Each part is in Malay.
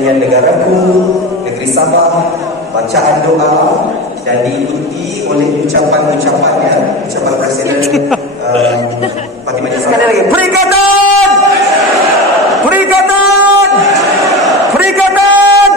nyanyian negaraku, negeri Sabah, bacaan doa dan diikuti oleh ucapan-ucapannya, ucapan Presiden Fatimah Jazz. Sekali lagi, perikatan! Perikatan! Perikatan!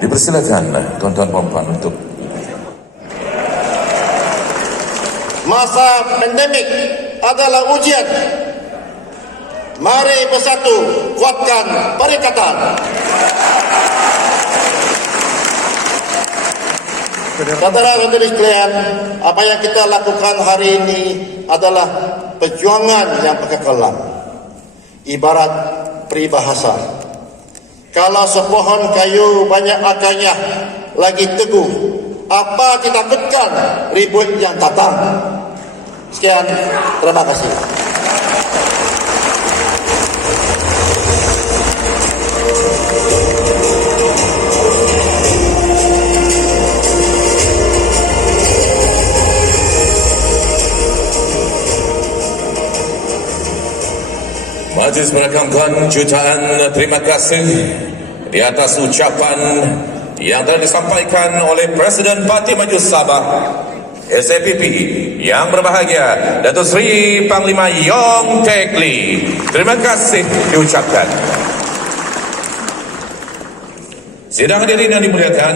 Dipersilakan tuan-tuan puan-puan untuk masa pandemik adalah ujian. Mari bersatu kuatkan perikatan. Saudara-saudari sekalian, apa yang kita lakukan hari ini adalah perjuangan yang berkekelam. Ibarat peribahasa, Kalau sepohon kayu banyak akarnya lagi teguh, apa ditakutkan ribut yang datang? Sekian, terima kasih. Majlis merakamkan jutaan terima kasih di atas ucapan yang telah disampaikan oleh Presiden Parti Maju Sabah SAPP yang berbahagia Datuk Seri Panglima Yong Teck Lee. Terima kasih diucapkan. Sidang hadirin yang dimuliakan,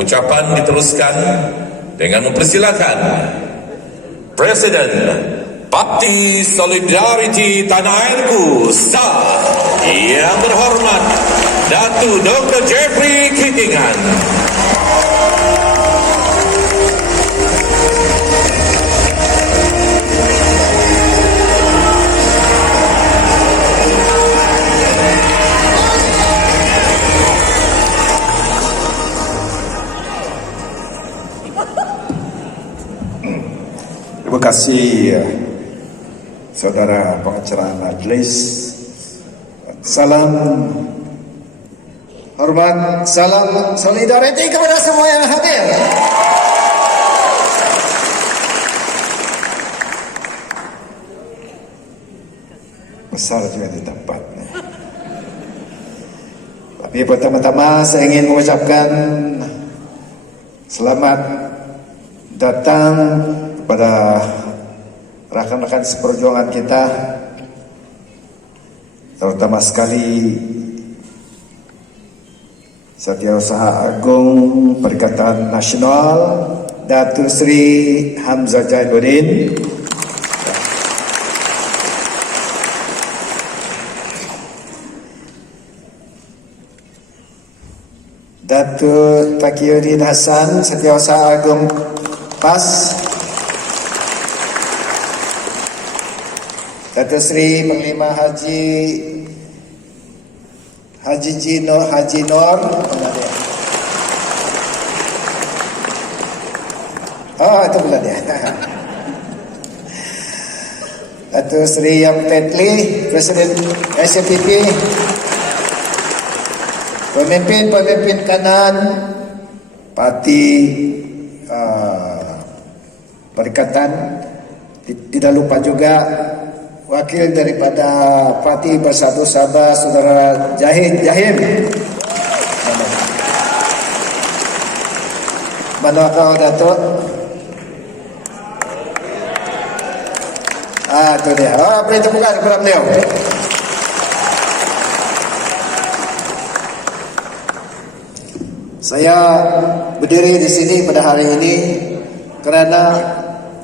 ucapan diteruskan dengan mempersilakan Presiden Parti Solidariti Tanah Airku SAH yang berhormat Datuk Dr. Jeffrey Kitingan. Terima kasih saudara pengacara majlis. Salam hormat, salam solidariti kepada semua yang hadir. Besar juga di tempatnya. Tapi pertama-tama saya ingin mengucapkan selamat datang kepada rakan-rakan seperjuangan kita, terutama sekali Setiausaha Agung Perikatan Nasional Datuk Seri Hamzah Jainuddin, Datuk Taqiyuddin Hasan Setiausaha Agung PAS, Datuk Seri Panglima Haji Nur, mana dia? Oh, itu pula dia. Datuk Seri Yong Teck Lee, Presiden SAPP, pemimpin kanan Parti Perikatan, tidak lupa juga wakil daripada Parti Bersatu Sabah, Saudara Jahim. Mana kau, Datuk? Itu dia. Beri tepukan kepada beliau. Saya berdiri di sini pada hari ini kerana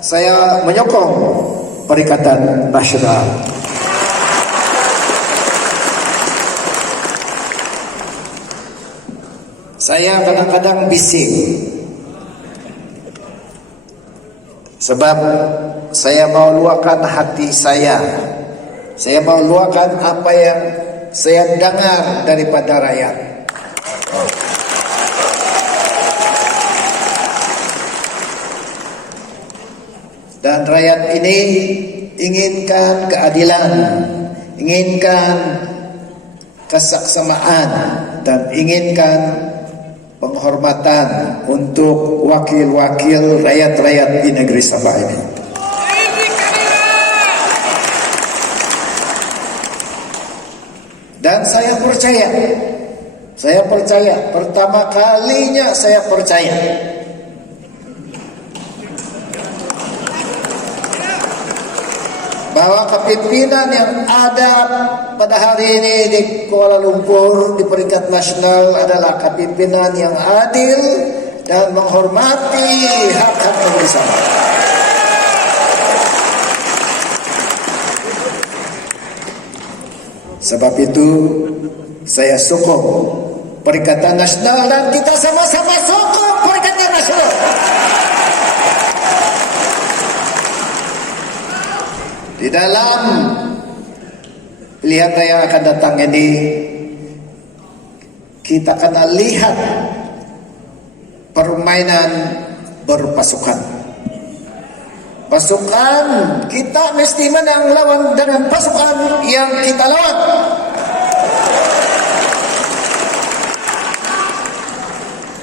saya menyokong Perikatan Nasional. Saya kadang-kadang bising sebab saya mau luahkan hati saya. Saya mau luahkan apa yang saya dengar daripada rakyat. Dan rakyat ini inginkan keadilan, inginkan kesaksamaan, dan inginkan penghormatan untuk wakil-wakil rakyat-rakyat di negeri Sabah ini. Dan saya percaya, pertama kalinya saya percaya bahwa kepimpinan yang ada pada hari ini di Kuala Lumpur di peringkat nasional adalah kepimpinan yang adil dan menghormati hak-hak negeri Sabah. Sebab itu saya sokong Perikatan Nasional dan kita sama-sama sokong Perikatan Nasional. Di dalam pilihan raya akan datang ini, kita akan lihat permainan berpasukan. Pasukan kita mesti menang lawan dengan pasukan yang kita lawan.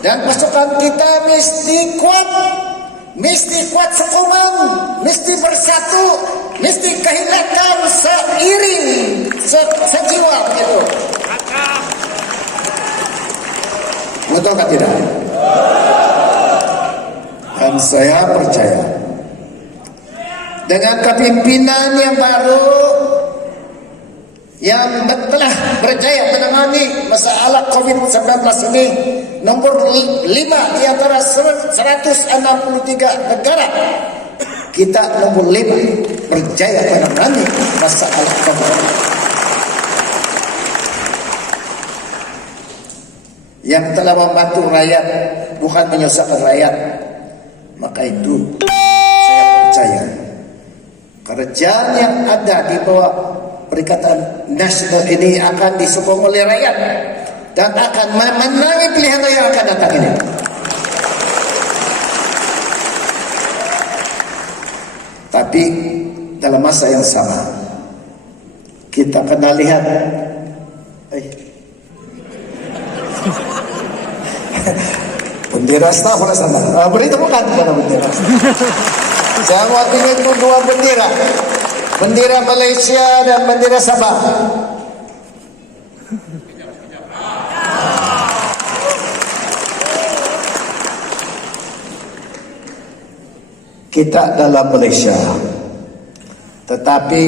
Dan pasukan kita mesti kuat sekuman, mesti bersatu, mesti kehindakan seiring, sejiwa begitu. Betul atau tidak? Dan saya percaya dengan kepimpinan yang baru yang telah berjaya menangani masalah COVID-19 ini, nomor 5 di antara 163 negara, kita nomor 5 berjaya menangani masalah COVID. Yang telah membantu rakyat, bukan menyusahkan rakyat. Maka itu saya percaya kerjaan yang ada di bawah Perikatan Nasional ini akan disokong oleh rakyat dan akan memenangi pilihan yang akan datang ini. Tapi dalam masa yang sama kita kena lihat bendera staff oleh sana. Beri tepukan kepada bendera. Saya mau tinggal itu dua bendera. Bendera Malaysia dan bendera Sabah. Kita dalam Malaysia, tetapi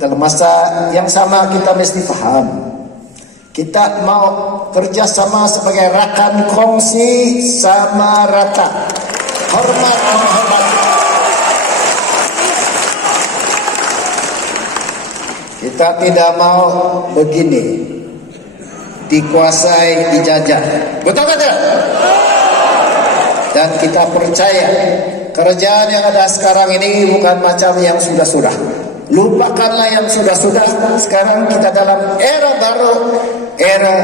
dalam masa yang sama kita mesti faham, kita mau kerjasama sebagai rakan kongsi sama rata, hormat menghormati. Kita tidak mau begini, dikuasai, dijajah. Betul tidak? Dan kita percaya kerjaan yang ada sekarang ini bukan macam yang sudah-sudah. Lupakanlah yang sudah-sudah. Sekarang kita dalam era baru, era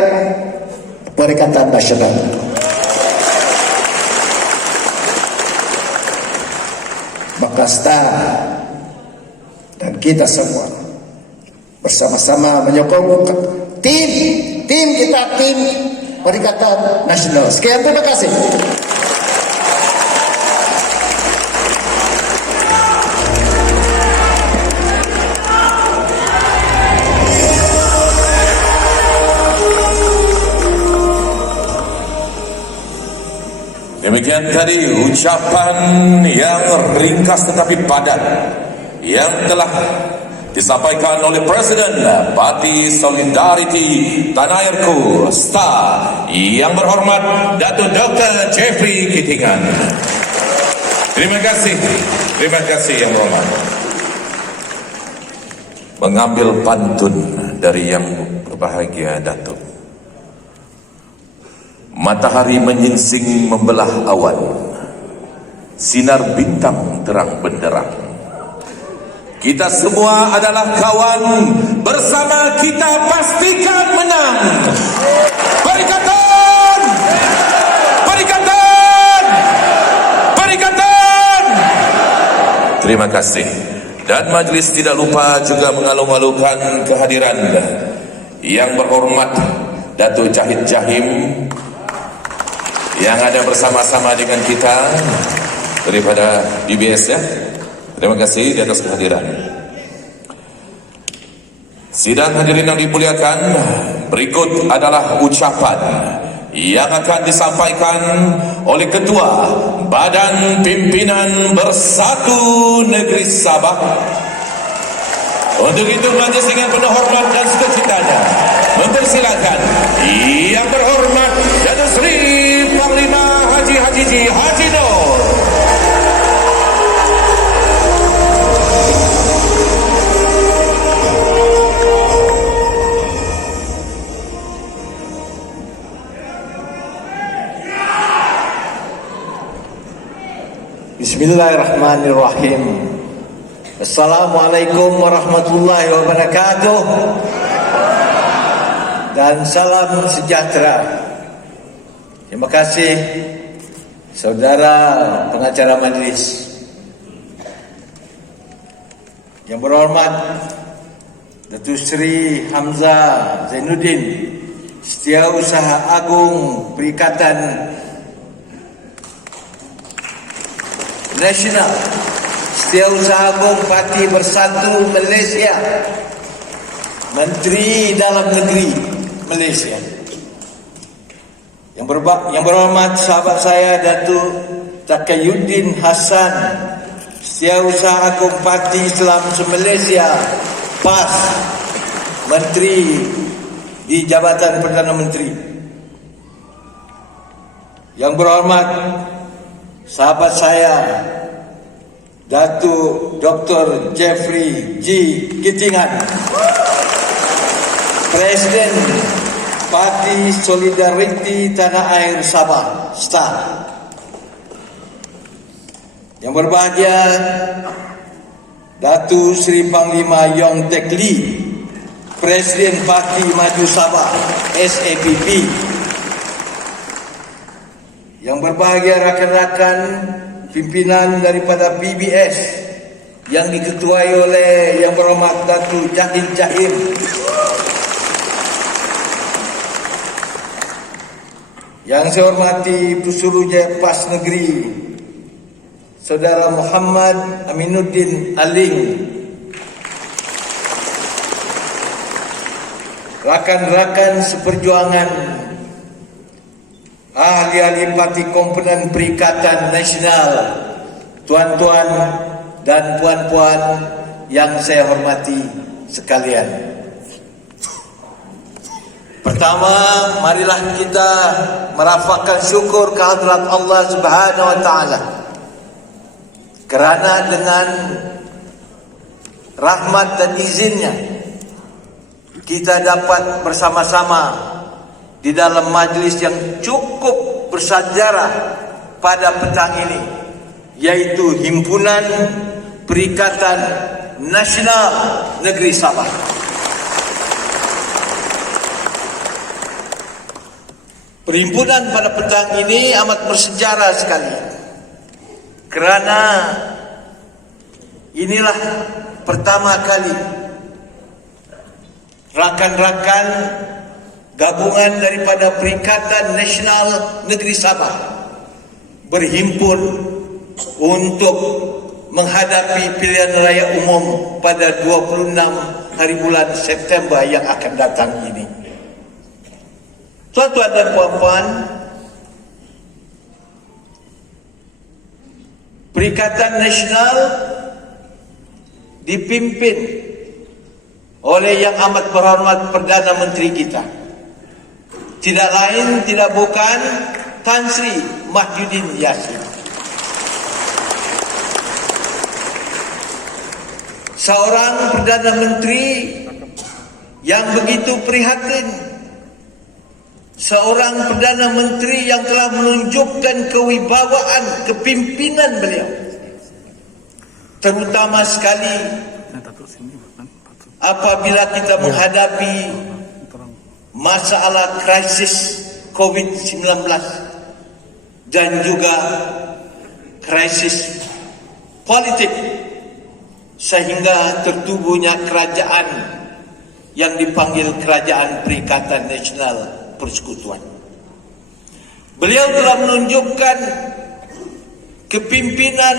Perikatan Nasional. Maka setara dan kita semua bersama-sama menyokong tim kita, tim Perikatan Nasional. Sekian, terima kasih. Demikian tadi ucapan yang ringkas tetapi padat yang telah disampaikan oleh Presiden Parti Solidariti Tanah Airku Star yang berhormat Datuk Dr. Jeffrey Kitingan. Terima kasih yang berhormat. Mengambil pantun dari yang berbahagia Datuk. Matahari menyingsing membelah awan, sinar bintang terang benderang. Kita semua adalah kawan, bersama kita pastikan menang. Perikatan! Perikatan! Perikatan! Terima kasih. Dan majlis tidak lupa juga mengalu-alukan kehadiran yang berhormat Datuk Jahid Jahim yang ada bersama-sama dengan kita daripada DBS ya. Terima kasih di atas kehadiran. Sidang hadirin yang dimuliakan, berikut adalah ucapan yang akan disampaikan oleh Ketua Badan Pimpinan Bersatu Negeri Sabah. Untuk itu majlis dengan penuh hormat dan sukacitanya mempersilakan yang berhormat Datuk Seri Panglima Haji Haji Nur. Bismillahirrahmanirrahim. Assalamualaikum warahmatullahi wabarakatuh. dan salam sejahtera. Terima kasih saudara pengacara majlis. Yang berhormat Datuk Seri Hamzah Zainuddin, Setiausaha Agung Perikatan Nasional, Setiausaha Agung Parti Bersatu Malaysia, Menteri Dalam Negeri Malaysia. Yang berhormat sahabat saya Datuk Taqiyuddin Hassan, Setiausaha Agung Parti Islam se-Malaysia, PAS, Menteri di Jabatan Perdana Menteri. Yang berhormat sahabat saya Datuk Dr. Jeffrey G. Kittingan, Presiden Parti Solidariti Tanah Air Sabah, STAR. Yang berbahagia Datuk Seri Panglima Yong Tek Lee, Presiden Parti Maju Sabah, SAPP. Yang berbahagia rakan-rakan pimpinan daripada PBS yang diketuai oleh Yang Berhormat Datuk Jahil Jahim, yang saya hormati Pesuruhjaya PAS Negeri Saudara Muhammad Aminuddin Aling, rakan-rakan seperjuangan, ahli-ahli parti komponen Perikatan Nasional, tuan-tuan dan puan-puan yang saya hormati sekalian. Pertama, marilah kita merafakkan syukur kehadrat Allah Subhanahu wa taala, kerana dengan rahmat dan izinnya kita dapat bersama-sama di dalam majlis yang cukup bersejarah pada petang ini, yaitu Himpunan Perikatan Nasional Negeri Sabah. Perhimpunan pada petang ini amat bersejarah sekali, kerana inilah pertama kali rakan-rakan gabungan daripada Perikatan Nasional Negeri Sabah berhimpun untuk menghadapi pilihan raya umum pada 26 hari bulan September yang akan datang ini. Tuan-tuan dan puan-puan, Perikatan Nasional dipimpin oleh Yang Amat Berhormat Perdana Menteri kita, tidak lain tidak bukan Tan Sri Mahyudin Yassin. Seorang Perdana Menteri yang begitu prihatin, seorang Perdana Menteri yang telah menunjukkan kewibawaan kepimpinan beliau, terutama sekali apabila kita menghadapi masalah krisis COVID-19 dan juga krisis politik, sehingga tertubuhnya kerajaan yang dipanggil Kerajaan Perikatan Nasional Persekutuan. Beliau telah menunjukkan kepimpinan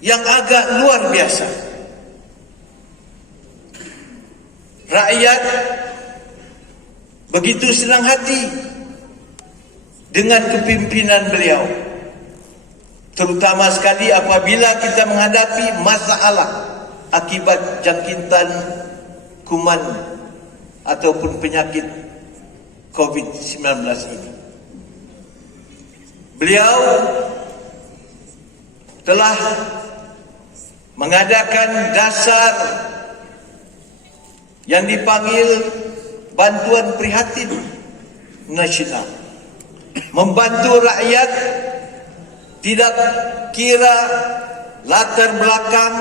yang agak luar biasa. Rakyat begitu senang hati dengan kepimpinan beliau, terutama sekali apabila kita menghadapi masalah akibat jangkitan kuman ataupun penyakit COVID-19 ini. Beliau telah mengadakan dasar yang dipanggil bantuan prihatin nasional, membantu rakyat tidak kira latar belakang,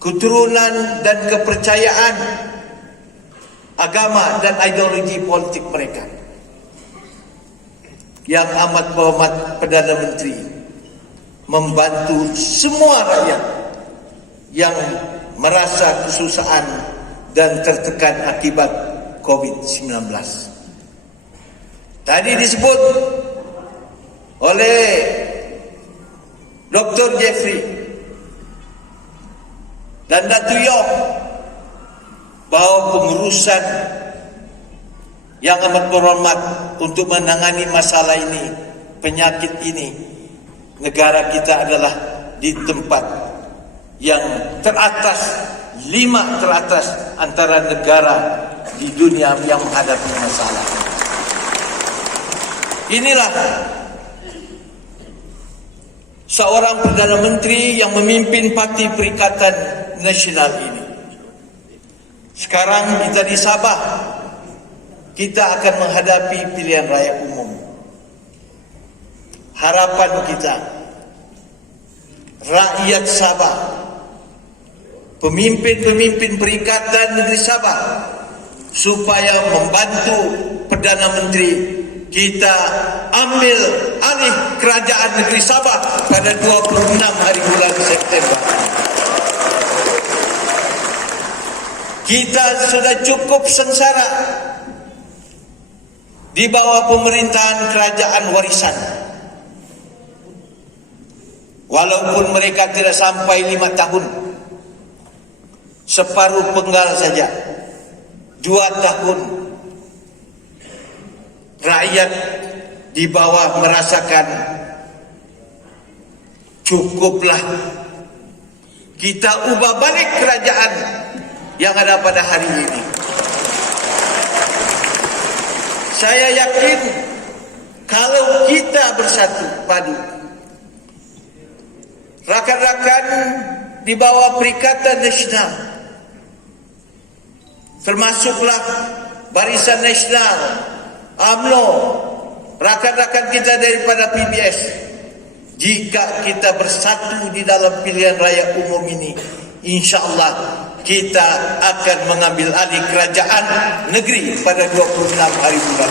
keturunan dan kepercayaan, agama dan ideologi politik mereka. Yang amat berhormat Perdana Menteri membantu semua rakyat yang merasa kesusahan dan tertekan akibat COVID-19. Tadi disebut oleh Dr. Jeffrey dan Datu Yok bahawa pengurusan yang amat berhormat untuk menangani masalah ini, penyakit ini, negara kita adalah di tempat yang teratas, 5 teratas antara negara di dunia yang menghadapi masalah. Inilah seorang Perdana Menteri yang memimpin Parti Perikatan Nasional ini. Sekarang kita di Sabah, kita akan menghadapi pilihan raya umum. Harapan kita, rakyat Sabah, pemimpin-pemimpin Perikatan Negeri Sabah, supaya membantu Perdana Menteri kita ambil alih kerajaan negeri Sabah pada 26 hari bulan September. Kita sudah cukup sengsara di bawah pemerintahan kerajaan warisan. Walaupun mereka tidak sampai 5 tahun, separuh penggal saja, 2 tahun, rakyat di bawah merasakan cukuplah. Kita ubah balik kerajaan yang ada pada hari ini. Saya yakin kalau kita bersatu padu, rakan-rakan di bawah Perikatan Nasional, termasuklah Barisan Nasional, UMNO, rakan-rakan kita daripada PBS, jika kita bersatu di dalam pilihan raya umum ini, insya-Allah kita akan mengambil alih kerajaan negeri pada 26 hari bulan.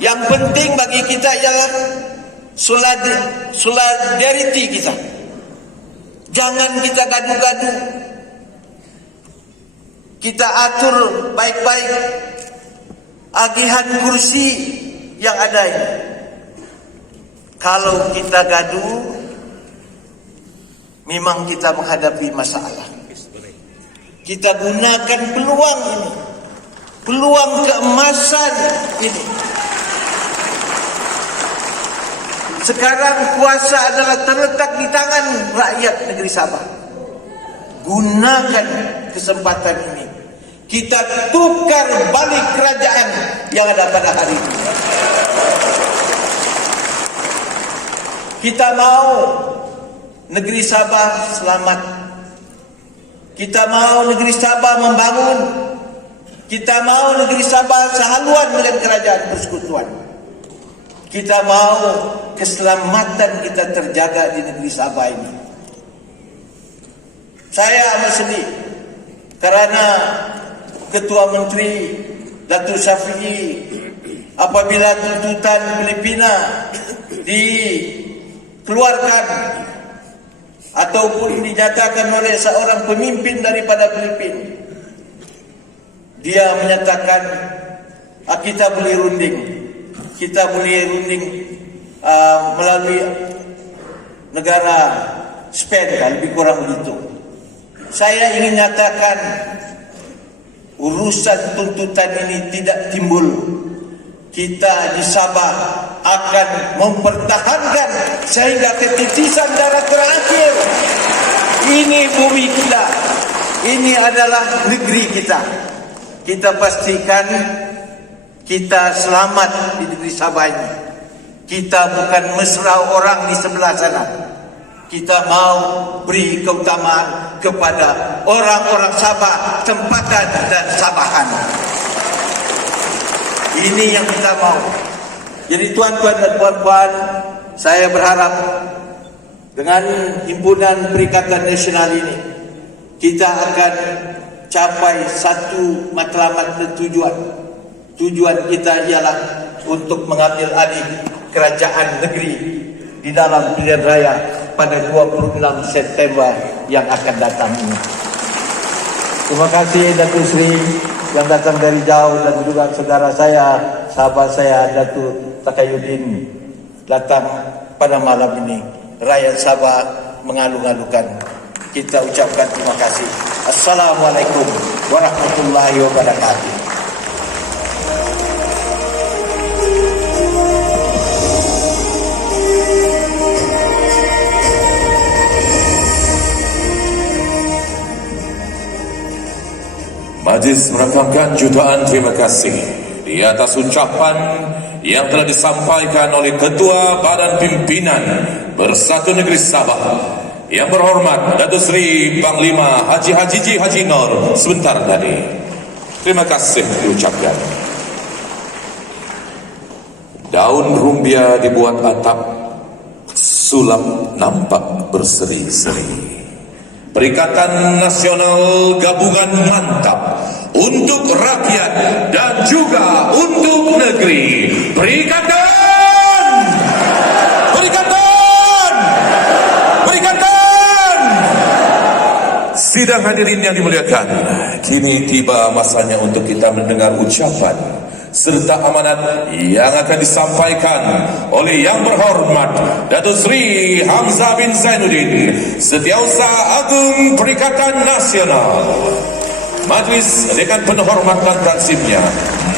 Yang penting bagi kita ialah solidarity kita. Jangan kita gaduh-gaduh. Kita atur baik-baik agihan kursi yang ada ini. Kalau kita gaduh, memang kita menghadapi masalah. Kita gunakan peluang ini, peluang keemasan ini. Sekarang kuasa adalah terletak di tangan rakyat negeri Sabah. Gunakan kesempatan ini. Kita tukar balik kerajaan yang ada pada hari ini. Kita mau negeri Sabah selamat. Kita mau negeri Sabah membangun. Kita mau negeri Sabah sehaluan dengan kerajaan persekutuan. Kita mau keselamatan kita terjaga di negeri Sabah ini. Saya amat sedih kerana Ketua Menteri Datuk Syafiee apabila tuntutan Filipina dikeluarkan ataupun dinyatakan oleh seorang pemimpin daripada Filipina, dia menyatakan kita boleh runding. Kita boleh runding melalui negara Spain, lebih kurang begitu. Saya ingin nyatakan urusan tuntutan ini tidak timbul. Kita di Sabah akan mempertahankan sehingga ketitisan darah terakhir. Ini bumi kita. Ini adalah negeri kita. Kita pastikan kita selamat di negeri Sabah ini. Kita bukan mesra orang di sebelah sana. Kita mau beri keutamaan kepada orang-orang Sabah, tempatan dan Sabahan. Ini yang kita mau. Jadi tuan-tuan dan puan-puan, saya berharap dengan himpunan Perikatan Nasional ini, kita akan capai satu matlamat dan tujuan. Tujuan kita ialah untuk mengambil alih kerajaan negeri di dalam pilihan raya pada 26 September yang akan datang ini. Terima kasih Datuk Seri yang datang dari jauh dan juga saudara saya, sahabat saya Datuk Takayuddin datang pada malam ini. Rakyat Sabah mengalu-alukan. Kita ucapkan terima kasih. Assalamualaikum warahmatullahi wabarakatuh. Majlis merakamkan jutaan terima kasih di atas ucapan yang telah disampaikan oleh Ketua Badan Pimpinan Bersatu Negeri Sabah yang berhormat Datuk Seri Panglima Haji Haji Nur sebentar tadi. Terima kasih diucapkan. Daun rumbia dibuat atap, sulap nampak berseri-seri. Perikatan Nasional Gabungan mantap untuk rakyat dan juga untuk negeri. Perikatan! Perikatan! Perikatan! Sidang hadirin yang dimuliakan, kini tiba masanya untuk kita mendengar ucapan serta amanat yang akan disampaikan oleh Yang Berhormat Datuk Seri Hamzah bin Zainuddin, Setiausaha Agung Perikatan Nasional. Majlis dengan penuh hormat dan taksibnya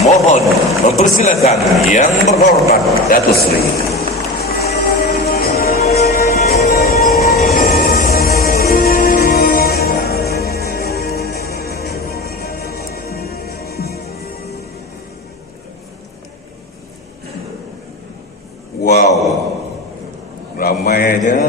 mohon mempersilakan Yang Berhormat Datuk Seri. Wow, ramai aja.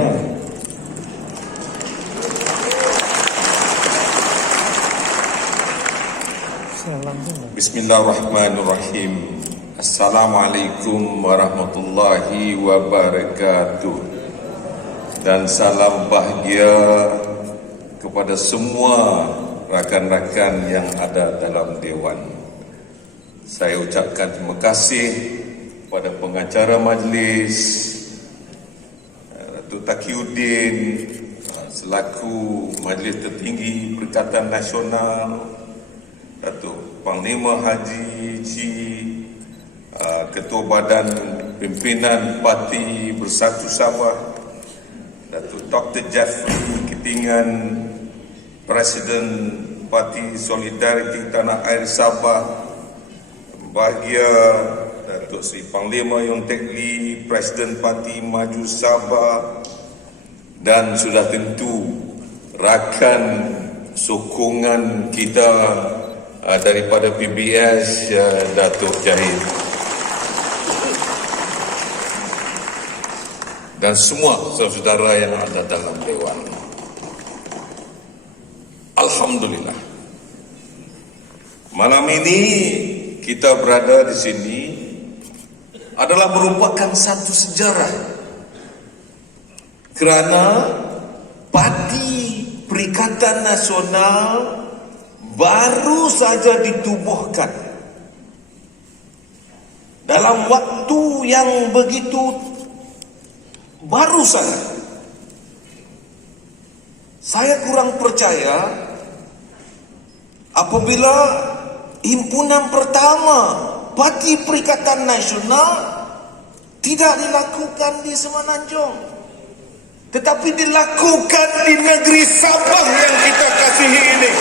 Bismillahirrahmanirrahim. Assalamualaikum warahmatullahi wabarakatuh. Dan salam bahagia kepada semua rakan-rakan yang ada dalam Dewan. Saya ucapkan terima kasih pada pengacara majlis, Datuk Takayuddin selaku Majlis Tertinggi Perikatan Nasional, Datuk Panglima Haji Ketua Badan Pimpinan Parti Bersatu Sabah, Datuk Dr. Jeffrey Ketingan, Presiden Parti Solidariti Tanah Air Sabah, bahagia Datuk Seri Panglima Yong Teck Lee, Presiden Parti Maju Sabah, dan sudah tentu rakan sokongan kita daripada PBS, Datuk Jahid, dan semua saudara yang ada dalam Dewan. Alhamdulillah, malam ini kita berada di sini adalah merupakan satu sejarah, kerana Parti Perikatan Nasional baru saja ditubuhkan dalam waktu yang begitu baru saja. Saya kurang percaya apabila himpunan pertama Parti Perikatan Nasional tidak dilakukan di Semenanjung, tetapi dilakukan di negeri Sabah yang kita kasihi ini.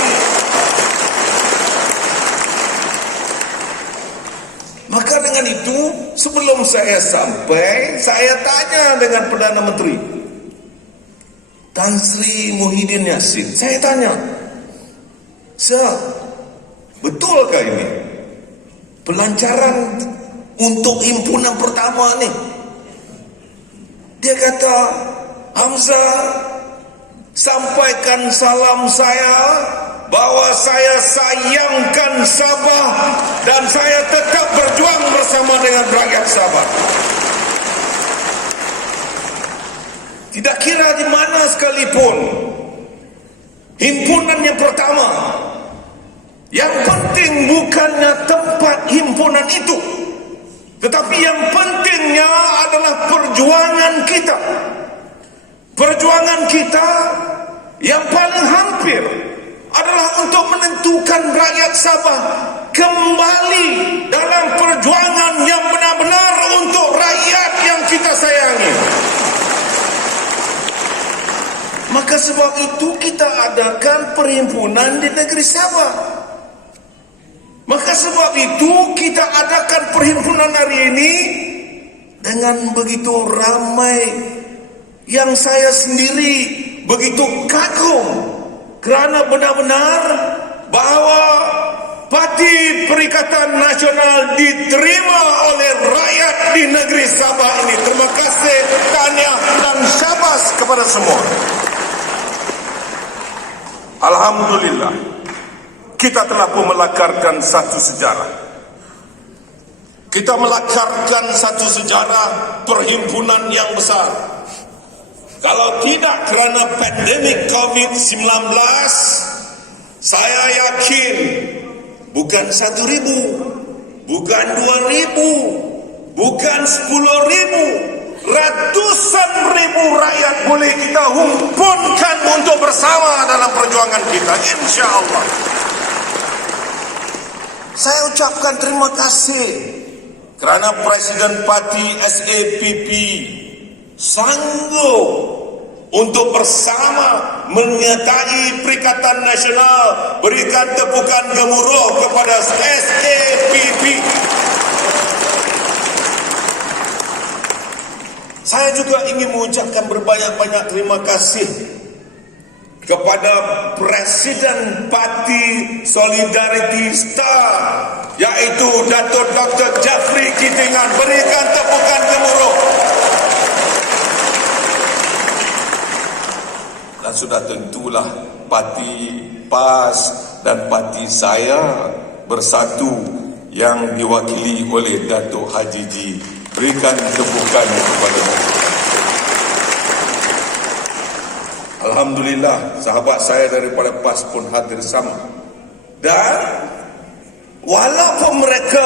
Maka dengan itu, sebelum saya sampai, saya tanya dengan Perdana Menteri Tan Sri Muhyiddin Yassin. Saya tanya, Sir, betulkah ini pelancaran untuk himpunan pertama ni? Dia kata, Hamzah, sampaikan salam saya bahwa saya sayangkan Sabah dan saya tetap berjuang bersama dengan rakyat Sabah. Tidak kira di mana sekalipun himpunan yang pertama. Yang penting bukannya tempat himpunan itu, tetapi yang pentingnya adalah perjuangan kita. Perjuangan kita yang paling hampir adalah untuk menentukan rakyat Sabah kembali dalam perjuangan yang benar-benar untuk rakyat yang kita sayangi. Maka sebab itu kita adakan perhimpunan di negeri Sabah. Maka sebab itu kita adakan perhimpunan hari ini dengan begitu ramai, yang saya sendiri begitu kagum kerana benar-benar bahawa Parti Perikatan Nasional diterima oleh rakyat di negeri Sabah ini. Terima kasih, tahniah dan syabas kepada semua. Alhamdulillah, kita telah pun melakarkan satu sejarah. Kita melakarkan satu sejarah perhimpunan yang besar. Kalau tidak kerana pandemik COVID-19, saya yakin bukan 1,000, bukan 2,000, bukan 10,000, ratusan ribu rakyat boleh kita himpunkan untuk bersama dalam perjuangan kita, insya Allah. Saya ucapkan terima kasih kerana Presiden Parti SAPP sanggup untuk bersama menyertai Perikatan Nasional, berikan tepukan gemuruh kepada SAPP. Saya juga ingin mengucapkan berbanyak-banyak terima kasih kepada Presiden Parti Solidarity Star, iaitu Datuk Dr. Jeffrey Kitingan. Berikan tepukan gemuruh. Dan sudah tentulah parti PAS dan parti saya bersatu yang diwakili oleh Datuk Haji G. Berikan tepukan kepada mereka. Alhamdulillah, sahabat saya daripada PAS pun hadir sama. Dan walaupun mereka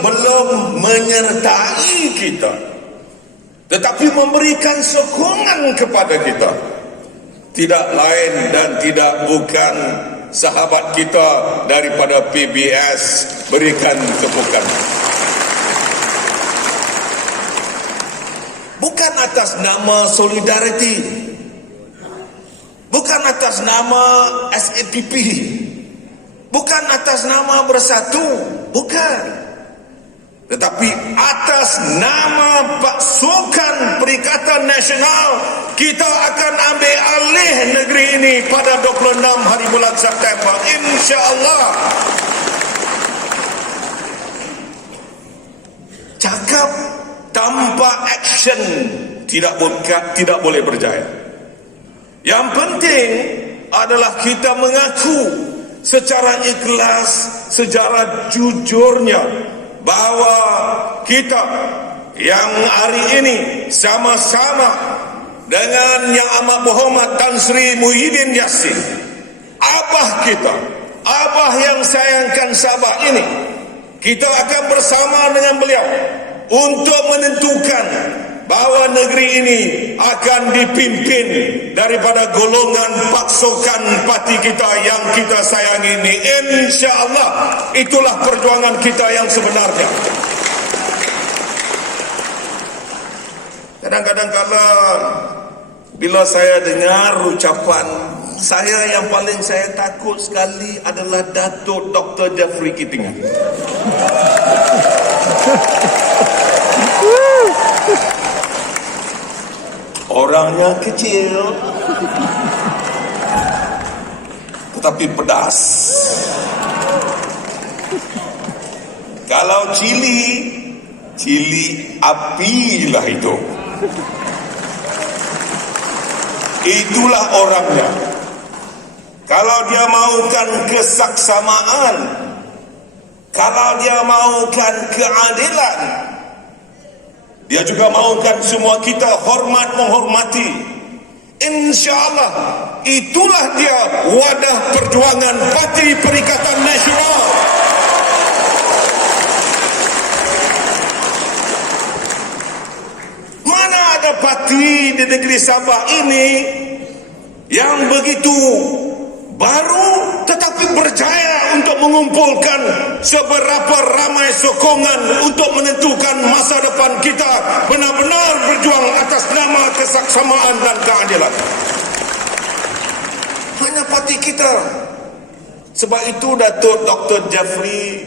belum menyertai kita, tetapi memberikan sokongan kepada kita. Tidak lain dan tidak bukan sahabat kita daripada PBS. Berikan tepukan. Bukan atas nama Solidarity, bukan atas nama SAPP, bukan atas nama Bersatu, bukan. Tetapi atas nama pasukan Perikatan Nasional, kita akan ambil alih negeri ini pada 26 hari bulan September, insya-Allah. Cakap tanpa action tidak boleh berjaya. Yang penting adalah kita mengaku secara ikhlas, secara jujurnya, bahawa kita yang hari ini sama-sama dengan Yang Amat Berhormat Tan Sri Muhyiddin Yassin, abah kita, abah yang sayangkan Sabah ini, kita akan bersama dengan beliau untuk menentukan bahawa negeri ini akan dipimpin daripada golongan pasukan parti kita yang kita sayangi ini. InsyaAllah, itulah perjuangan kita yang sebenarnya. Kadang-kadang bila saya dengar ucapan, saya yang paling saya takut sekali adalah Datuk Dr. Jeffrey Kitingan. Orangnya kecil, tetapi pedas. Kalau cili api lah itu. Itulah orangnya. Kalau dia mahukan kesaksamaan, kalau dia mahukan keadilan, dia juga mahukan semua kita hormat menghormati. InsyaAllah itulah dia wadah perjuangan Parti Perikatan Nasional. Mana ada parti di negeri Sabah ini yang begitu baru tetapi berjaya untuk mengumpulkan seberapa ramai sokongan untuk menentukan masa depan kita, benar-benar berjuang atas nama kesaksamaan dan keadilan. Hanya parti kita. Sebab itu Datuk Dr. Jafri,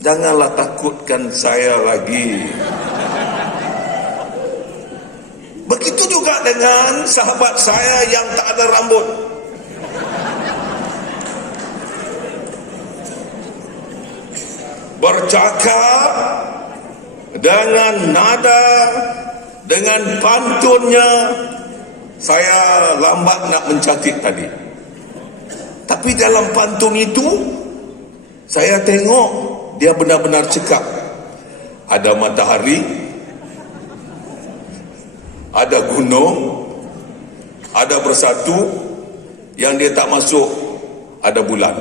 janganlah takutkan saya lagi. Begitu juga dengan sahabat saya yang tak ada rambut. Bercakap dengan nada, dengan pantunnya, saya lambat nak mencatat tadi. Tapi dalam pantun itu, saya tengok dia benar-benar cekap. Ada matahari, ada gunung, ada bersatu, yang dia tak masuk, ada bulan.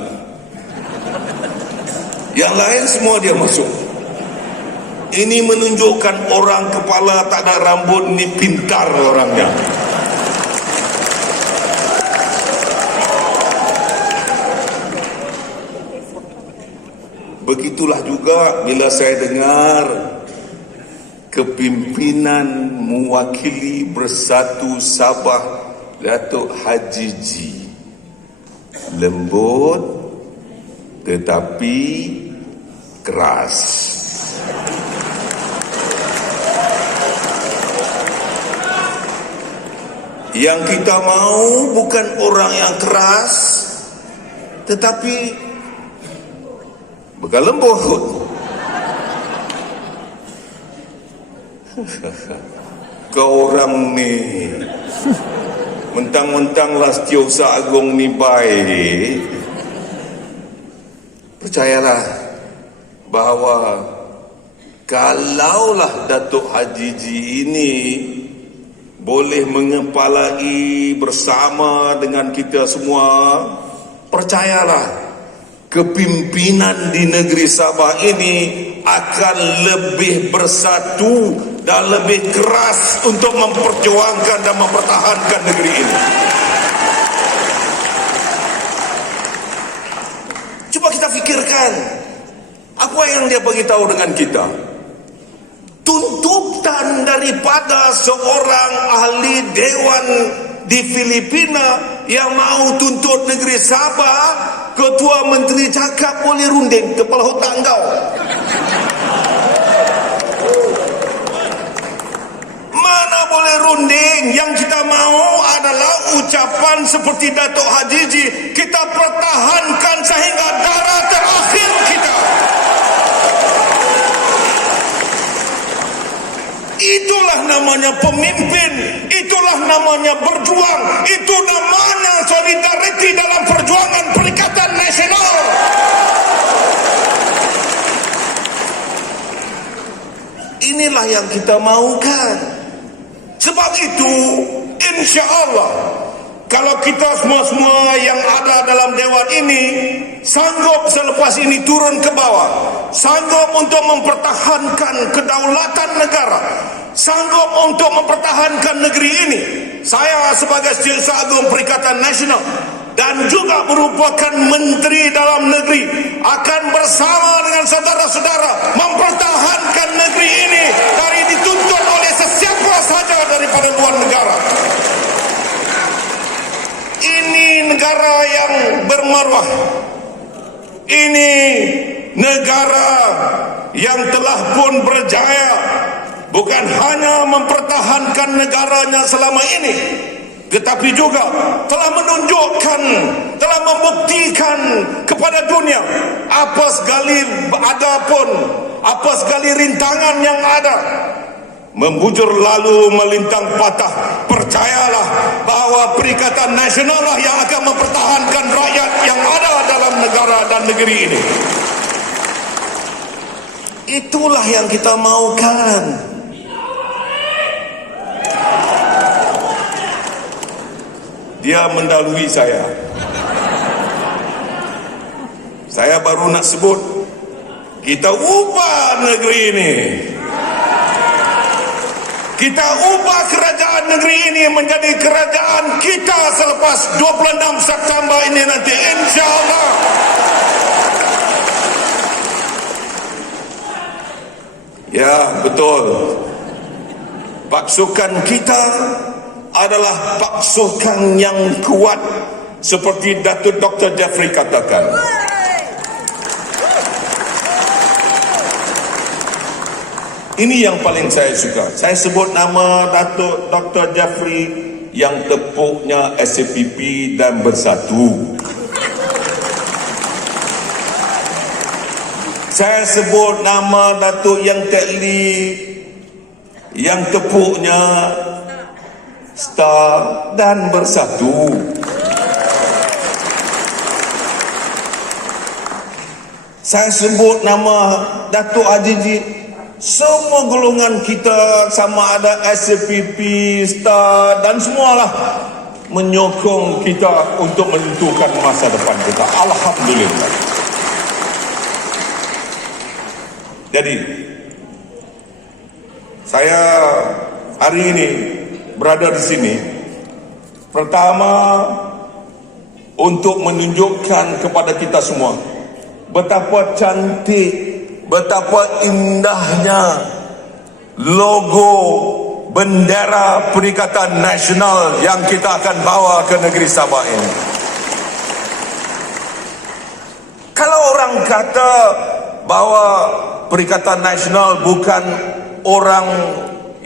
Yang lain semua dia masuk. Ini menunjukkan orang kepala tak ada rambut ni pintar orangnya. Begitulah juga bila saya dengar kepimpinan mewakili Bersatu Sabah Datuk Haji G. Lembut tetapi keras. Yang kita mau bukan orang yang keras, tetapi bukan lembut. Kau orang ni mentang-mentang lah Setiausaha Agong ni baik. Percayalah bahawa kalaulah Datuk Haji G ini boleh mengepalai bersama dengan kita semua, percayalah kepimpinan di negeri Sabah ini akan lebih bersatu dan lebih keras untuk memperjuangkan dan mempertahankan negeri ini. Cuba kita fikirkan apa yang dia beritahu dengan kita. Tuntutan daripada seorang ahli dewan di Filipina yang mau tuntut negeri Sabah, Ketua Menteri cakap boleh runding kepala otak kau. Mana boleh runding? Yang kita mau adalah ucapan seperti Datuk Haji G. Kita pertahankan sehingga darah terakhir kita. Itulah namanya pemimpin, itulah namanya berjuang, itu namanya solidariti dalam perjuangan Perikatan Nasional. Inilah yang kita mahukan. Sebab itu, insya Allah, kalau kita semua-semua yang ada dalam dewan ini sanggup selepas ini turun ke bawah, sanggup untuk mempertahankan kedaulatan negara, sanggup untuk mempertahankan negeri ini, saya sebagai Setiausaha Agong Perikatan Nasional dan juga merupakan Menteri Dalam Negeri akan bersama dengan saudara-saudara mempertahankan negeri ini dari dituntut oleh sesiapa saja daripada luar negara. Ini negara yang bermaruah. Ini negara yang telah pun berjaya bukan hanya mempertahankan negaranya selama ini, tetapi juga telah menunjukkan, telah membuktikan kepada dunia apa sekali ada pun, apa sekali rintangan yang ada, membujur lalu melintang patah. Percayalah bahawa Perikatan Nasional lah yang akan mempertahankan rakyat yang ada dalam negara dan negeri ini. Itulah yang kita mahukan. dia mendahului saya. Saya baru nak sebut, kita ubah negeri ini. Kita ubah kerajaan negeri ini menjadi kerajaan kita selepas 26 September ini nanti, insya-Allah. Ya, betul. Pasukan kita adalah pasukan yang kuat seperti Datuk Dr. Jeffrey katakan. Ini yang paling saya suka. Saya sebut nama Datuk Dr. Jeffrey yang tepuknya SAPP dan bersatu. Saya sebut nama Datuk Yang Tek Lee yang tepuknya Star dan bersatu. Saya sebut nama Datuk Haji. Semua golongan kita, sama ada SAPP, Star dan semualah menyokong kita untuk menentukan masa depan kita. Alhamdulillah. Jadi saya hari ini berada di sini pertama untuk menunjukkan kepada kita semua betapa cantik, betapa indahnya logo bendera Perikatan Nasional yang kita akan bawa ke negeri Sabah ini. Kalau orang kata bahawa Perikatan Nasional bukan orang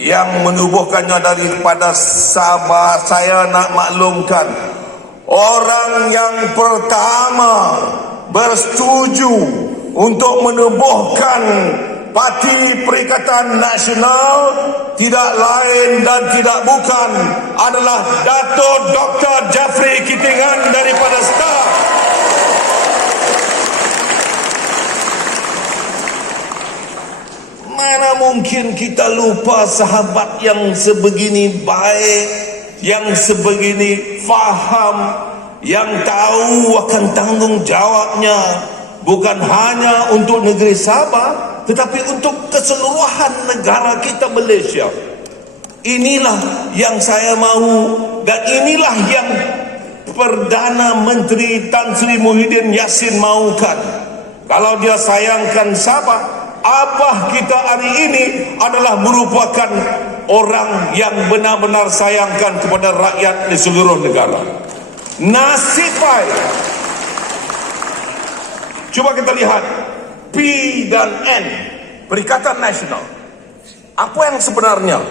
yang menubuhkannya daripada Sabah, saya nak maklumkan, orang yang pertama bersetuju untuk menubuhkan Parti Perikatan Nasional tidak lain dan tidak bukan adalah Datuk Dr. Jeffrey Kitingan daripada STAR. Mana mungkin kita lupa sahabat yang sebegini baik, yang sebegini faham, yang tahu akan tanggung jawabnya bukan hanya untuk negeri Sabah tetapi untuk keseluruhan negara kita Malaysia. Inilah yang saya mahu dan inilah yang Perdana Menteri Tan Sri Muhyiddin Yassin mahukan. Kalau dia sayangkan Sabah, Abah kita hari ini adalah merupakan orang yang benar-benar sayangkan kepada rakyat di seluruh negara. Nasib baik. Cuba kita lihat P dan N, Perikatan Nasional. Apa yang sebenarnya?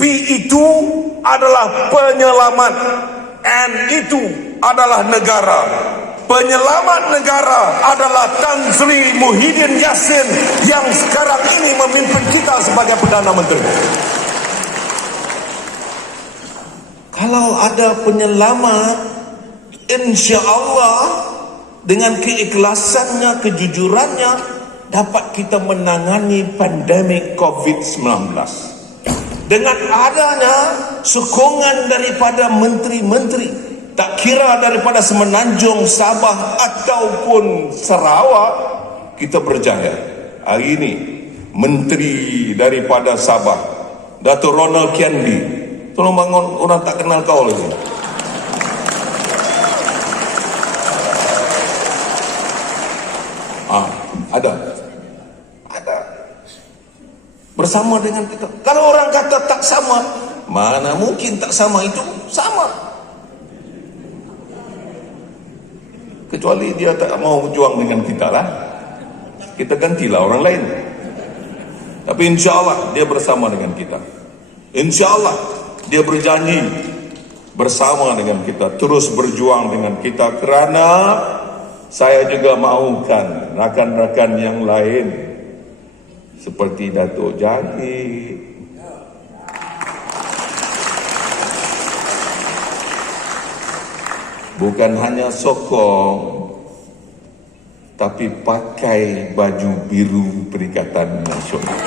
P itu adalah penyelamat, N itu adalah negara. Penyelamat negara adalah Tan Sri Muhyiddin Yassin yang sekarang ini memimpin kita sebagai Perdana Menteri. Kalau ada penyelamat, insya-Allah dengan keikhlasannya, kejujurannya dapat kita menangani pandemik COVID-19. Dengan adanya sokongan daripada menteri-menteri, tak kira daripada Semenanjung, Sabah ataupun Sarawak, kita berjaya. Hari ini menteri daripada Sabah, Datuk Ronald Kiandi, tolong bangun, orang tak kenal kau lagi. Ada bersama dengan kita. Kalau orang kata tak sama, mana mungkin tak sama, itu sama. Kecuali dia tak mau berjuang dengan kita lah, kita gantilah orang lain. Tapi insya-Allah dia bersama dengan kita. Insya-Allah dia berjanji bersama dengan kita, terus berjuang dengan kita, kerana saya juga mahukan rakan-rakan yang lain seperti Datuk Jahid, bukan hanya sokong tapi pakai baju biru Perikatan Nasional.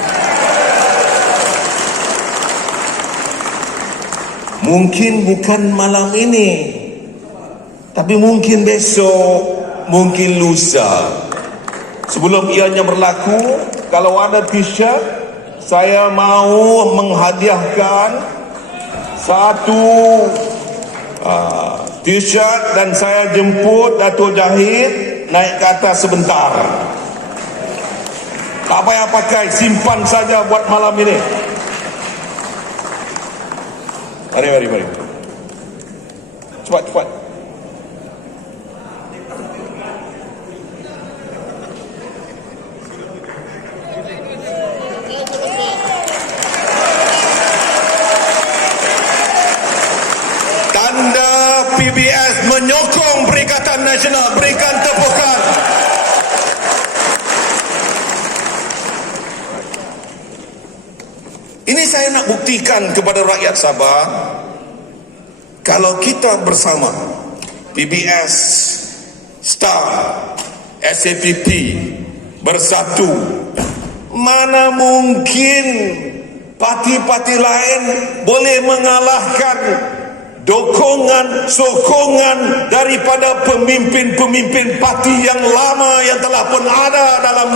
Mungkin bukan malam ini Tapi mungkin besok, mungkin lusa, sebelum ianya berlaku, kalau ada t-shirt, saya mau menghadiahkan satu t-shirt dan saya jemput Dato' Jahid naik ke atas sebentar. Tak payah pakai, simpan saja buat malam ini. Mari. Cepat. Tanda PBS menyokong Perikatan Nasional. Berikan tepukan. Ini saya nak buktikan kepada rakyat Sabah, kalau kita bersama PBS, STAR, SAPP bersatu, mana mungkin parti-parti lain boleh mengalahkan dokongan, sokongan daripada pemimpin-pemimpin parti yang lama yang telah pun ada dalam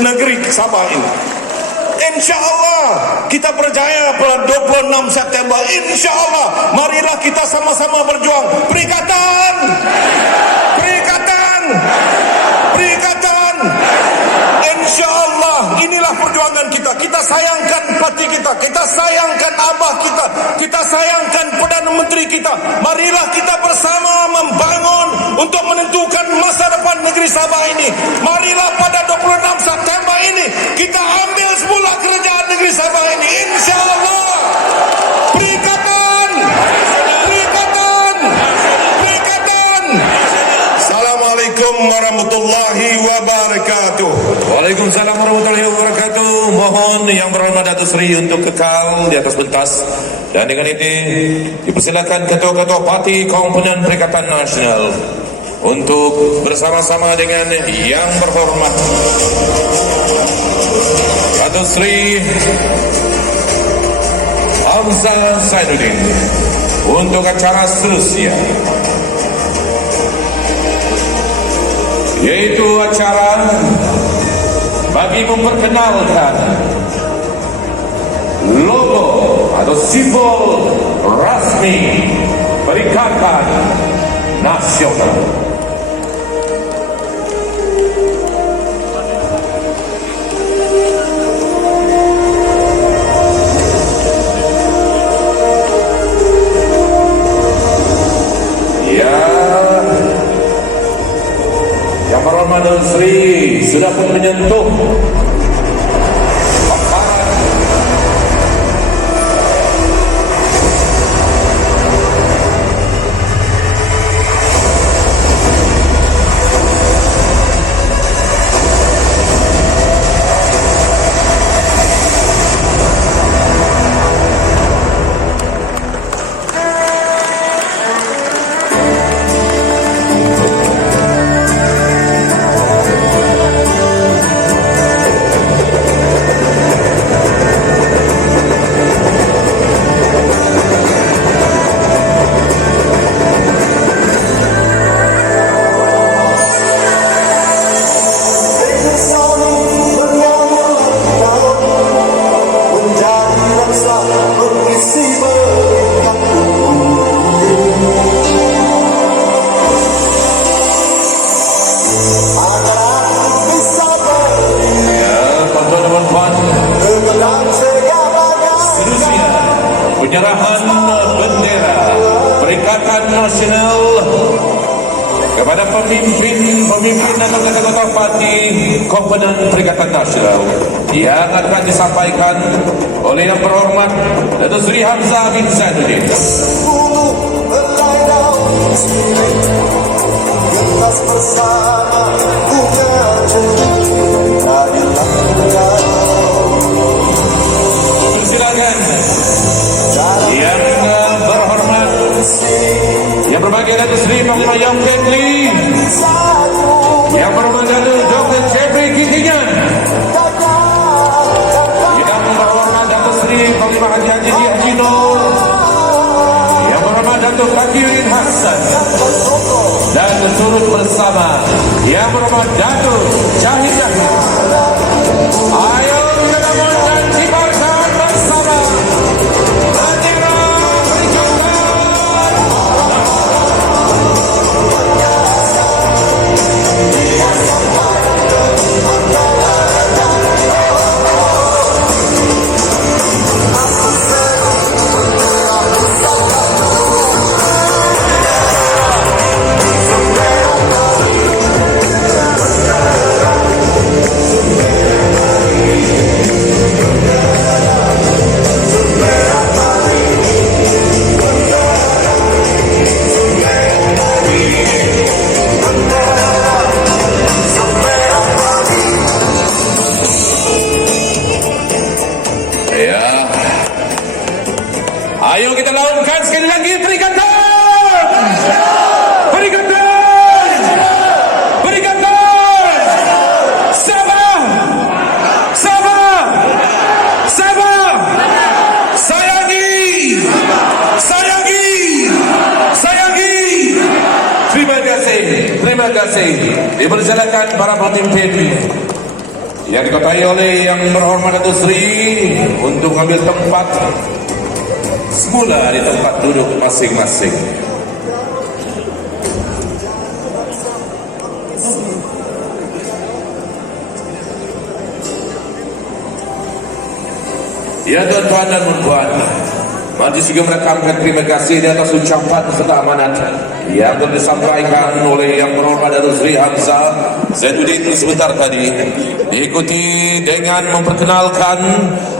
negeri Sabah ini. InsyaAllah kita percaya pada 26 September, InsyaAllah marilah kita sama-sama berjuang. Perikatan, InsyaAllah inilah perjuangan kita. Kita sayangkan parti kita, kita sayangkan abah kita, kita sayangkan Perdana Menteri kita. Marilah kita bersama membangun untuk menentukan masa depan negeri Sabah ini. Marilah pada 26 September ini kita ambil semula kerajaan negeri Sabah ini, InsyaAllah. Perikatan. Assalamualaikum warahmatullahi wabarakatuh. Waalaikumsalam warahmatullahi wabarakatuh. Mohon yang berhormat Datuk Seri untuk kekal di atas pentas. Dan dengan ini dipersilakan ketua-ketua parti komponen Perikatan Nasional untuk bersama-sama dengan yang berhormat Datuk Seri Hamzah Zainuddin untuk acara seterusnya, yaitu acara bagi memperkenalkan logo atau simbol rasmi Perikatan Nasional. Yang berhormat Datuk Seri sudah pun menyentuh penyerahan bendera Perikatan Nasional kepada pemimpin dan ketua parti komponen Perikatan Nasional yang akan disampaikan oleh yang berhormat Datuk Seri Hamzah bin Zainuddin. Silakan yang berhormat yang berbahagia Datuk Seri Panglima Yang Kekli, yang berhormat Datuk Dr. Jeffrey Kitingan, yang berhormat Datuk Seri Panglima Haji Haji Nur, yang berhormat Datuk Kakirin Hassan, turut bersama Yang Berhormat Datuk Syahid Zahid. Ayo kita bangun dan kibarkan bersama bendera perjuangan. Ayo kita launkan sekali lagi perikatan. Perikatan. Perikatan. Sabah. Sabah. Sabah. Sayangi. Sayangi. Sayangi. Terima kasih. Terima kasih. Dipersilakan para pemimpin yang dikotai oleh Yang Berhormat Datuk Seri untuk mengambil tempat semula di tempat duduk masing-masing. Ya tuan-tuan dan puan-puan, majlis juga merekamkan terima kasih di atas ucapan serta amanat yang telah disampaikan oleh Yang Berhormat Datuk Seri Hamzah Zainuddin sebentar tadi, diikuti dengan memperkenalkan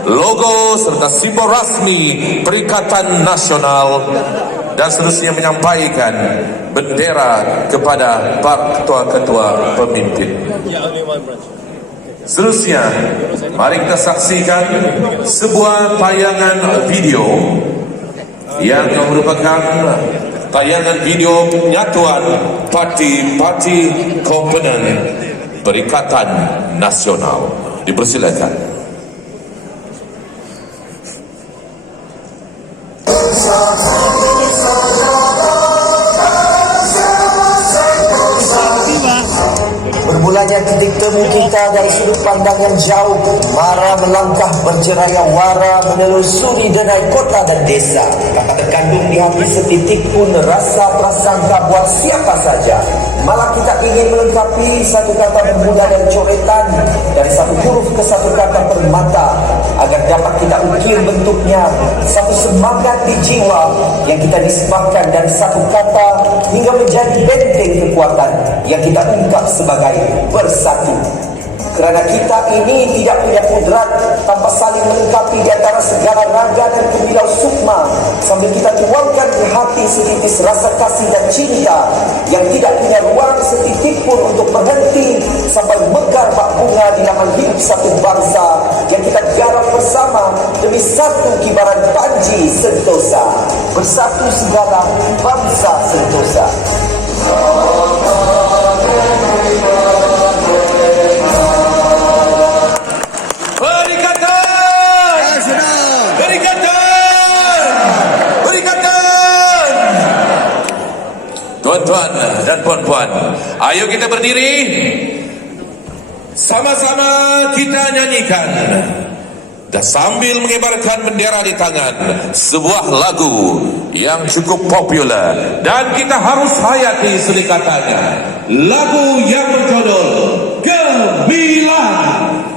logo serta simbol rasmi Perikatan Nasional dan seterusnya menyampaikan bendera kepada para ketua-ketua pemimpin. Seterusnya, mari kita saksikan sebuah tayangan video yang merupakan tayangan video penyatuan parti-parti komponen Perikatan Nasional. Dipersilakan. Bermulanya titik temu kita dari sudut pandang yang jauh, mara melangkah berjeraya wara menelusuri denai kota dan desa. Tak terkandung di hati setitik pun rasa prasangka buat siapa saja. Malah kita ingin melengkapi satu kata bermula dari coretan, dari satu huruf ke satu kata permata, agar dapat kita ukir bentuknya satu semangat di jiwa yang kita nisbahkan dari satu kata hingga menjadi benteng kekuatan yang kita ungkap sebagai bersatu. Kerana kita ini tidak punya kudrat tanpa saling melengkapi di antara segala raga dan kemilau sukma, sambil kita tuangkan di hati setitis rasa kasih dan cinta yang tidak punya ruang setitik pun untuk berhenti sampai mekar bak bunga di laman hidup satu bangsa yang kita garap bersama demi satu kibaran Panji Sentosa. Bersatu segala bangsa Sentosa. Tuan-tuan dan puan-puan, ayo kita berdiri, sama-sama kita nyanyikan dan sambil mengibarkan bendera di tangan sebuah lagu yang cukup populer dan kita harus hayati serikatannya. Lagu yang berjudul Gemilang.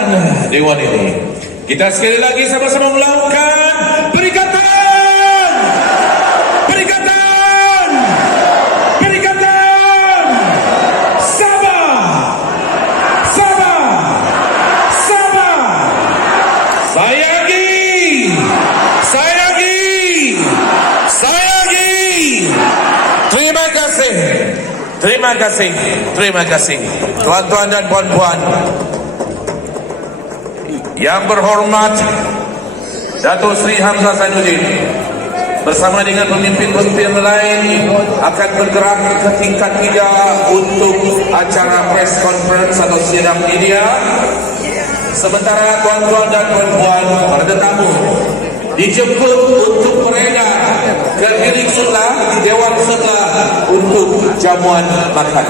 melanggengkan Dewan ini. Kita sekali lagi sama-sama melangkah perikatan! Perikatan! Perikatan! Sabah! Sabah! Sabah! Saya lagi! Saya lagi! Saya lagi! Terima kasih! Terima kasih! Terima kasih! Tuan-tuan dan puan-puan, yang berhormat Datuk Seri Hamzah Zainuddin bersama dengan pemimpin-pemimpin lain akan bergerak ke tingkat 3 untuk acara press conference atau sidang media. Sementara tuan-tuan dan puan-puan, para tetamu dijemput untuk beredar ke bilik sebelah di Dewan sebelah untuk jamuan makan.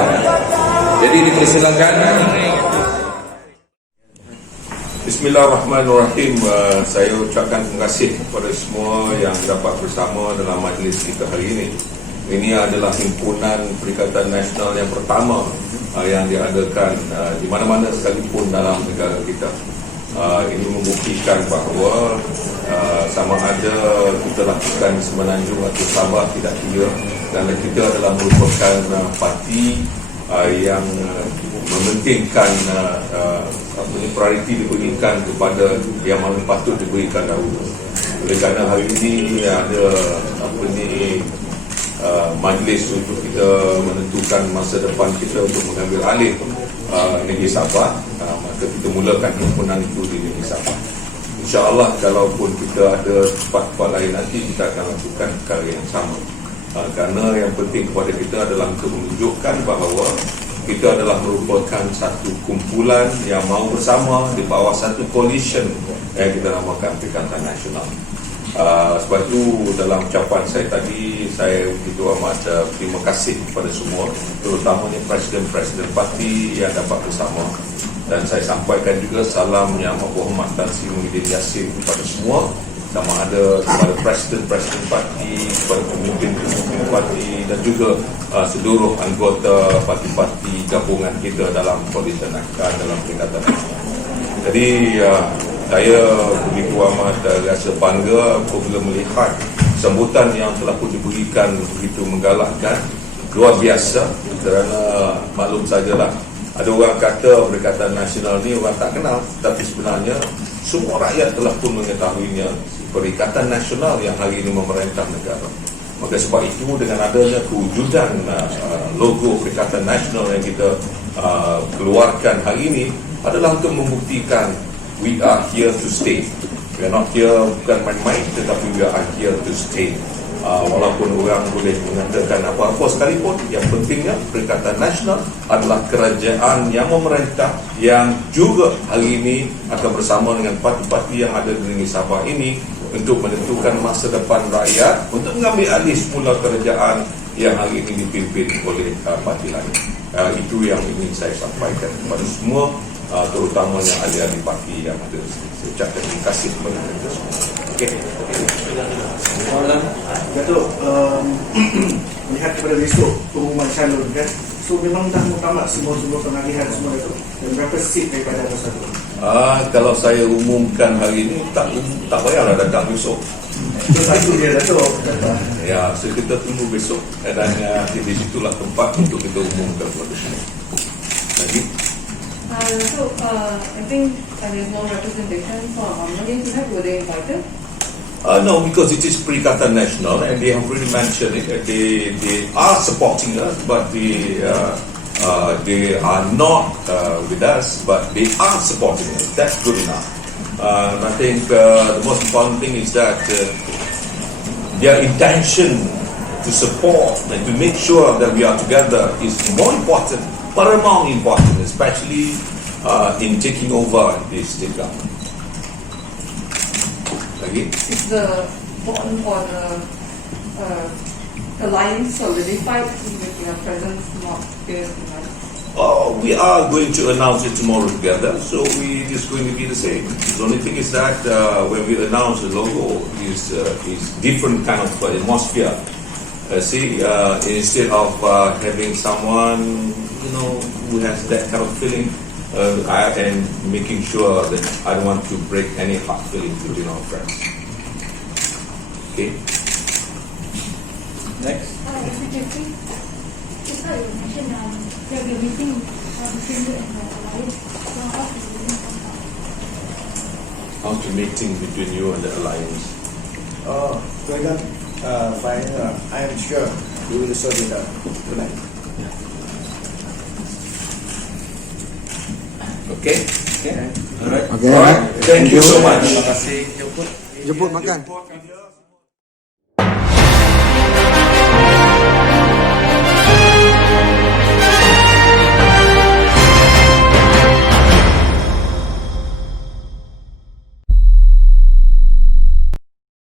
Jadi dipersilakan. Bismillahirrahmanirrahim. Saya ucapkan terima kasih kepada semua yang dapat bersama dalam majlis kita hari ini. Ini adalah himpunan Perikatan Nasional yang pertama yang diadakan di mana-mana sekalipun dalam negara kita. Ini membuktikan bahawa sama ada kita lakukan di Semenanjung atau Sabah tidak kira, dan kita adalah merupakan parti yang mementingkan prioriti diberikan kepada yang mana patut diberikan dahulu. Oleh kerana hari ini ada majlis untuk kita menentukan masa depan kita untuk mengambil alih negeri Sabah, maka kita mulakan himpunan itu di negeri Sabah. InsyaAllah kalaupun kita ada tempat-tempat lain nanti, kita akan lakukan perkara yang sama. Kerana yang penting kepada kita adalah untuk menunjukkan bahawa kita adalah merupakan satu kumpulan yang mahu bersama di bawah satu coalition yang kita namakan Perikatan Nasional. Sebab itu dalam ucapan saya tadi, saya begitu amat terima kasih kepada semua, terutamanya Presiden-Presiden parti yang dapat bersama. Dan saya sampaikan juga salam yang berhormat Tan Sri Muhyiddin Yassin kepada semua, sama ada kepada Presiden-Presiden parti, kepada pemimpin-pemimpin parti dan juga seluruh anggota parti-parti gabungan kita dalam Koalisi Nakal dalam Perikatan Nasional. Jadi saya begitu amat rasa bangga apabila melihat sambutan yang telah pun diberikan begitu menggalakkan, luar biasa. Kerana maklum sajalah, ada orang kata Perikatan Nasional ni orang tak kenal, tapi sebenarnya semua rakyat telah pun mengetahuinya, Perikatan Nasional yang hari ini memerintah negara. Maka sebab itu dengan adanya kewujudan logo Perikatan Nasional yang kita keluarkan hari ini adalah untuk membuktikan we are here to stay. We are not here bukan main-main, tetapi we are here to stay. Walaupun orang boleh mengatakan apa-apa sekalipun, yang pentingnya Perikatan Nasional adalah kerajaan yang memerintah, yang juga hari ini akan bersama dengan parti-parti yang ada di negeri Sabah ini untuk menentukan masa depan rakyat, untuk mengambil alih semula kerajaan yang hari ini dipimpin oleh parti lain. Itu yang ingin saya sampaikan kepada semua, terutamanya ahli-ahli parti yang ada. Saya ucapkan terima kasih kepada mereka semua. Okey. Datuk, melihat kepada besok pengumuman calon kan, so memang dah muktamad semua penalihan semua itu, dan berapa seat daripada Bersatu? Kalau saya umumkan hari ini, tak payahlah datang besok. Bersatu dia Datuk. Ya, so kita tunggu besok, dan di situlah tempat untuk kita umumkan kepada semua. Lagi? I think there is no representation for Amnadi tonight. Were they invited? No, because it is Perikatan Nasional and they have really mentioned it. They are supporting us, but they are not with us, but they are supporting us. That's good enough. And I think the most important thing is that their intention to support and to make sure that we are together is more important, paramount important, especially in taking over this state government. Lagi? Is the bond or the alliance solidified with your presence not here tonight? We are going to announce it tomorrow together, so it is going to be the same. The only thing is that when we announce the logo, is different kind of atmosphere. Instead of having someone who has that kind of feeling, and making sure that I don't want to break any heart feelings between our friends. Okay. Next. Mr. Jeffrey, just now you mentioned there will be a meeting between you and the alliance. So How's the meeting between you and the alliance? President, fine. I am sure we will sort it out tonight. Okay. Alright. Thank you so much. Terima kasih. Jemput makan.